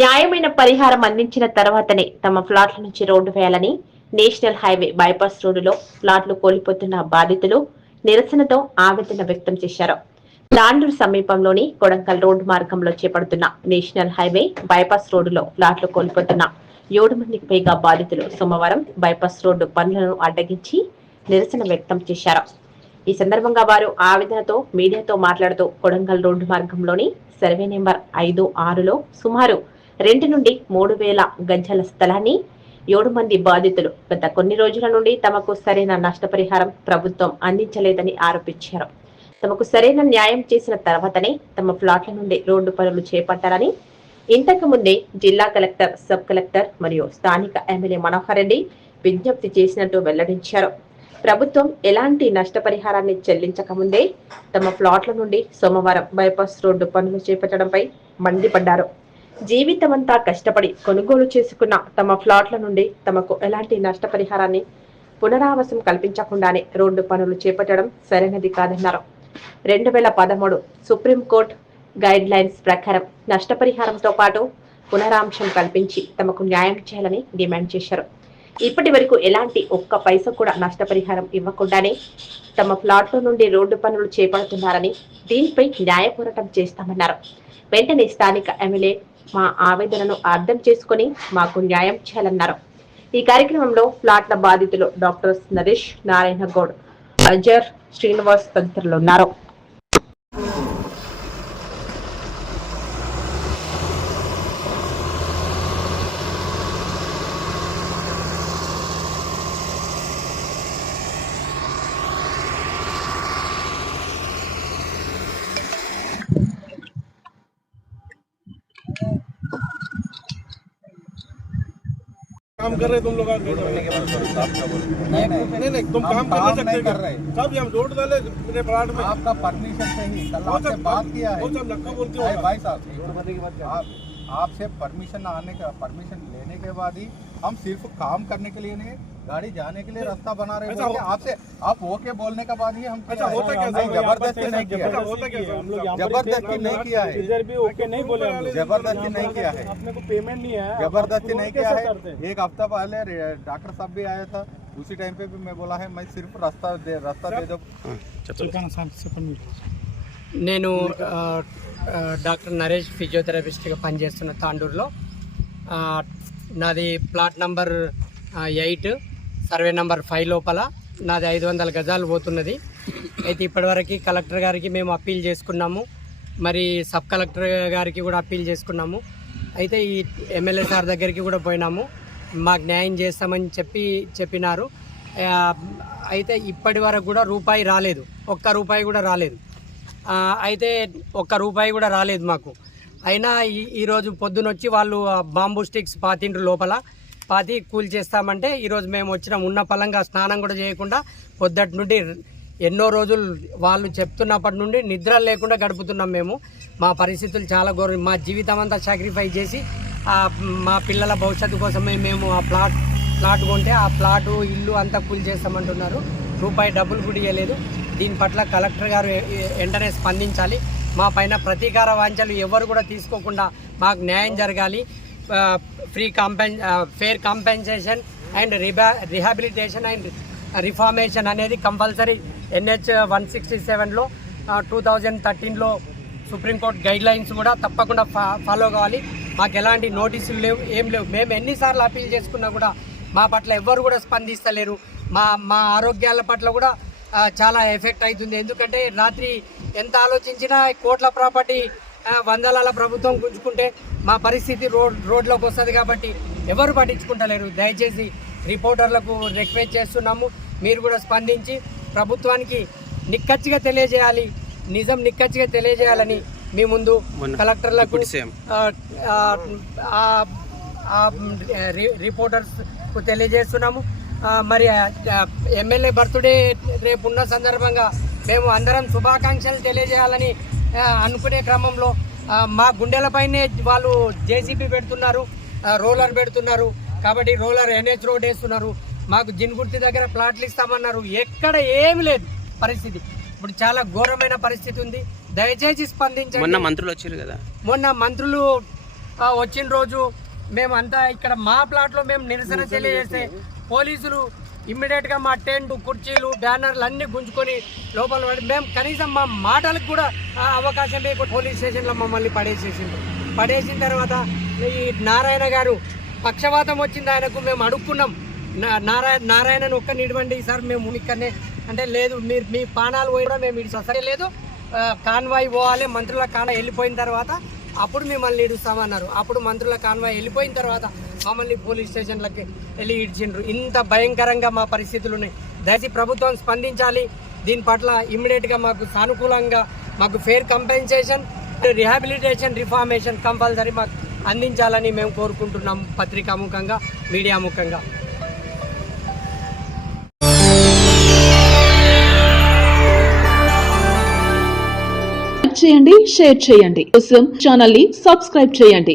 న్యాయమైన పరిహారం అందించిన తర్వాతనే తమ ఫ్లాట్ల నుంచి రోడ్డు వేయాలని నేషనల్ హైవే బైపాస్ రోడ్డులో ఫ్లాట్లు కోల్పోతున్న బాధితులు నిరసనతో ఆవేదన వ్యక్తం చేశారు. తాండూరు సమీపంలోని కొడంకల్ రోడ్డు మార్గంలో చేపడుతున్న నేషనల్ హైవే బైపాస్ రోడ్డులో ఫ్లాట్లు కోల్పోతున్న ఏడు మందికి పైగా బాధితులు సోమవారం బైపాస్ రోడ్డు పనులను అడ్డగించి నిరసన వ్యక్తం చేశారు. ఈ సందర్భంగా వారు ఆవేదనతో మీడియాతో మాట్లాడుతూ కొడంగల్ రోడ్డు మార్గంలోని సర్వే నెంబర్ ఐదు ఆరులో సుమారు రెండు నుండి మూడు వేల గజాల స్థలాన్ని ఏడు మంది బాధితులు గత కొన్ని రోజుల నుండి తమకు సరైన నష్టపరిహారం ప్రభుత్వం అందించలేదని ఆరోపించారు. తమకు సరైన న్యాయం చేసిన తర్వాతనే తమ ఫ్లాట్ల నుండి రోడ్డు పనులు చేపట్టారని ఇంతకు ముందే జిల్లా కలెక్టర్ సబ్ కలెక్టర్ మరియు స్థానిక ఎమ్మెల్యే మనోహర్ రెడ్డి విజ్ఞప్తి చేసినట్టు వెల్లడించారు. ప్రభుత్వం ఎలాంటి నష్టపరిహారాన్ని చెల్లించకముందే తమ ఫ్లాట్ల నుండి సోమవారం బైపాస్ రోడ్డు పనులు చేపట్టడంపై మండిపడ్డారు. జీవితమంతా కష్టపడి కొనుగోలు చేసుకున్న తమ ఫ్లాట్ల నుండి తమకు ఎలాంటి నష్టపరిహారాన్ని పునరావాసం కల్పించకుండానే రోడ్డు పనులు చేపట్టడం సరైనది కాదన్నారు. రెండు వేల పదమూడు సుప్రీంకోర్టు గైడ్ లైన్స్ ప్రకారం నష్టపరిహారంతో పాటు పునరాంశం కల్పించి తమకు న్యాయం చేయాలని డిమాండ్ చేశారు. ఇప్పటి వరకు ఎలాంటి ఒక్క పైస కూడా నష్టపరిహారం ఇవ్వకుండానే తమ ఫ్లాట్ల నుండి రోడ్డు పనులు చేపడుతున్నారని దీనిపై న్యాయ పోరాటం చేస్తామన్నారు. వెంటనే స్థానిక ఎమ్మెల్యే మా ఆవేదనను అర్థం చేసుకుని మాకు న్యాయం చేయాలన్నారు. ఈ కార్యక్రమంలో ఫ్లాట్ల బాధితులు డాక్టర్ నరేష్ నారాయణ గౌడ్ అజర్ శ్రీనివాస్ తదితరులు ఉన్నారు. काम कर रहे तुम लोग नहीं नहीं नहीं नहीं तुम काम कर सकते कर रहे। सब हम जोड़ डाले मेरे प्लाट में। आपका परमिशन से ही कल आपसे बात किया है। बोलते हो। भाई साहब आप आपसे परमिशन आने का परमिशन लेने के बाद ही हम सिर्फ़ काम करने के लिए नहीं गाड़ी जाने के लिए रास्ता बना रहे ऐसा बोल के हो- आपसे आप ओके बोलने के बाद ही हम अच्छा, होता क्या नहीं, है? जबरदस्ती नहीं किया अच्छा, है होता क्या है? हम लोग यहाँ पर ही थे, जबरदस्ती नहीं किया है इधर भी ओके नहीं बोले हम लोग जबरदस्ती नहीं किया है अपने को पेमेंट नहीं है जबरदस्ती नहीं किया है करते एक हफ्ता पहले रे- डॉक्टर साहब भी आया था उसी टाइम पे भी मैं बोला है मैं सिर्फ रास्ता दे रास्ता दे दो నేను ఆ, ఆ, డాక్టర్ నరేష్ ఫిజియోథెరపిస్ట్గా పనిచేస్తున్న తాండూరులో ఆ, నాది ప్లాట్ నంబర్ ఆ, ఎయిట్ survey number five లోపల నాది ఐదు వందల గజాలు పోతున్నది. అయితే ఇప్పటివరకు కలెక్టర్ గారికి మేము అప్పీల్ చేసుకున్నాము. మరి సబ్ కలెక్టర్ గారికి కూడా అప్పీల్ చేసుకున్నాము. అయితే ఈ ఎమ్మెల్యే సార్ దగ్గరికి కూడా పోయినాము. మాకు న్యాయం చేస్తామని చెప్పి చెప్పినారు. అయితే ఇప్పటి వరకు కూడా రూపాయి రాలేదు. ఒక్క రూపాయి కూడా రాలేదు. అయితే ఒక్క రూపాయి కూడా రాలేదు మాకు. అయినా ఈ ఈరోజు పొద్దునొచ్చి వాళ్ళు బాంబు స్టిక్స్ పాతిండ్రు లోపల. పాతి కూల్ చేస్తామంటే ఈరోజు మేము వచ్చిన. ఉన్న పలంగా స్నానం కూడా చేయకుండా పొద్దుటి నుండి ఎన్నో రోజులు వాళ్ళు చెప్తున్నప్పటి నుండి నిద్ర లేకుండా గడుపుతున్నాం మేము. మా పరిస్థితులు చాలా ఘోరం. మా జీవితం అంతా సాక్రిఫై చేసి మా పిల్లల భవిష్యత్తు కోసమే మేము ఆ ప్లాట్ ప్లాట్ కొంటే ఆ ప్లాటు ఇల్లు అంతా కూల్ చేస్తామంటున్నారు. రూపాయి డబ్బులు కూడా ఇవ్వలేదు దీని పట్ల కలెక్టర్ గారు వెంటనే స్పందించాలి. మా పైన ప్రతీకార వాంఛలు ఎవరు కూడా తీసుకోకుండా మాకు న్యాయం జరగాలి. Free compen fair compensation and reha rehabilitation and reformation అనేది కంపల్సరీ ఎన్హెచ్ వన్ సిక్స్టీ సెవెన్లో టూ థౌజండ్ థర్టీన్లో సుప్రీంకోర్టు గైడ్ లైన్స్ కూడా తప్పకుండా ఫాలో కావాలి. మాకు ఎలాంటి నోటీసులు లేవు ఏం లేవు. మేము ఎన్నిసార్లు అప్పీల్ చేసుకున్నా కూడా మా పట్ల ఎవ్వరు కూడా స్పందిస్తలేరు. మా మా ఆరోగ్యాల పట్ల కూడా uh, చాలా ఎఫెక్ట్ అవుతుంది. ఎందుకంటే రాత్రి ఎంత ఆలోచించినా కోట్ల ప్రాపర్టీ వందలాల ప్రభుత్వం గుంజుకుంటే మా పరిస్థితి రోడ్ రోడ్లోకి వస్తుంది కాబట్టి ఎవరు పట్టించుకుంటలేరు. దయచేసి రిపోర్టర్లకు రిక్వెస్ట్ చేస్తున్నాము. మీరు కూడా స్పందించి ప్రభుత్వానికి నిక్కచ్చిగా తెలియజేయాలి. నిజం నిక్కచ్చిగా తెలియజేయాలని మీ ముందు కలెక్టర్లకు రిపోర్టర్స్కు తెలియజేస్తున్నాము. మరి ఎమ్మెల్యే బర్త్డే రేపు ఉన్న సందర్భంగా మేము అందరం శుభాకాంక్షలు తెలియజేయాలని అనుకునే క్రమంలో మా గుండెలపైనే వాళ్ళు జేసీబీ పెడుతున్నారు రోలర్ పెడుతున్నారు కాబట్టి రోలర్ ఎన్హెచ్ రోడ్ వేస్తున్నారు. మాకు జిన్గుర్తి దగ్గర ప్లాట్లు ఇస్తామన్నారు. ఎక్కడ ఏమి లేదు పరిస్థితి. ఇప్పుడు చాలా ఘోరమైన పరిస్థితి ఉంది. దయచేసి స్పందించండి. మొన్న మంత్రులు వచ్చారు కదా? మొన్న మంత్రులు వచ్చిన రోజు మేము అంతా ఇక్కడ మా ప్లాట్లో మేము నిరసన తెలియజేస్తే పోలీసులు ఇమ్మీడియట్గా మా టెంట్ కుర్చీలు బ్యానర్లు అన్నీ గుంజుకొని లోపల పడి మేము కనీసం మా మాటలకు కూడా అవకాశం లేకుండా పోలీస్ స్టేషన్లో మమ్మల్ని పడేసేసిండ్రు. పడేసిన తర్వాత ఈ నారాయణ గారు పక్షవాతం వచ్చింది ఆయనకు మేము అడుక్కున్నాం. నారాయణ నారాయణను ఒక్క నిడవండి సార్ మేము ఇక్కడనే అంటే లేదు మీరు మీ పానాలు పోయి కూడా మేము ఇడిచి లేదు. కాన్వాయ్ పోవాలి మంత్రుల కాన్వాయ్ వెళ్ళిపోయిన తర్వాత అప్పుడు మిమ్మల్ని ఇడుస్తామన్నారు. అప్పుడు మంత్రుల కాన్వాయ్ వెళ్ళిపోయిన తర్వాత మమ్మల్ని పోలీస్ స్టేషన్లకి వెళ్ళి ఇడ్చిండ్రు. ఇంత భయంకరంగా మా పరిస్థితులు ఉన్నాయి దయచేసి ప్రభుత్వం స్పందించాలి. దీని పట్ల ఇమ్మీడియట్గా మాకు సానుకూలంగా మాకు fair compensation rehabilitation reformation compulsory మాకు అందించాలని మేము కోరుకుంటున్నాం పత్రికా ముఖంగా మీడియా ముఖంగా. చేయండి షేర్ చేయండి. కోసం ఛానల్ని సబ్స్క్రైబ్ చేయండి.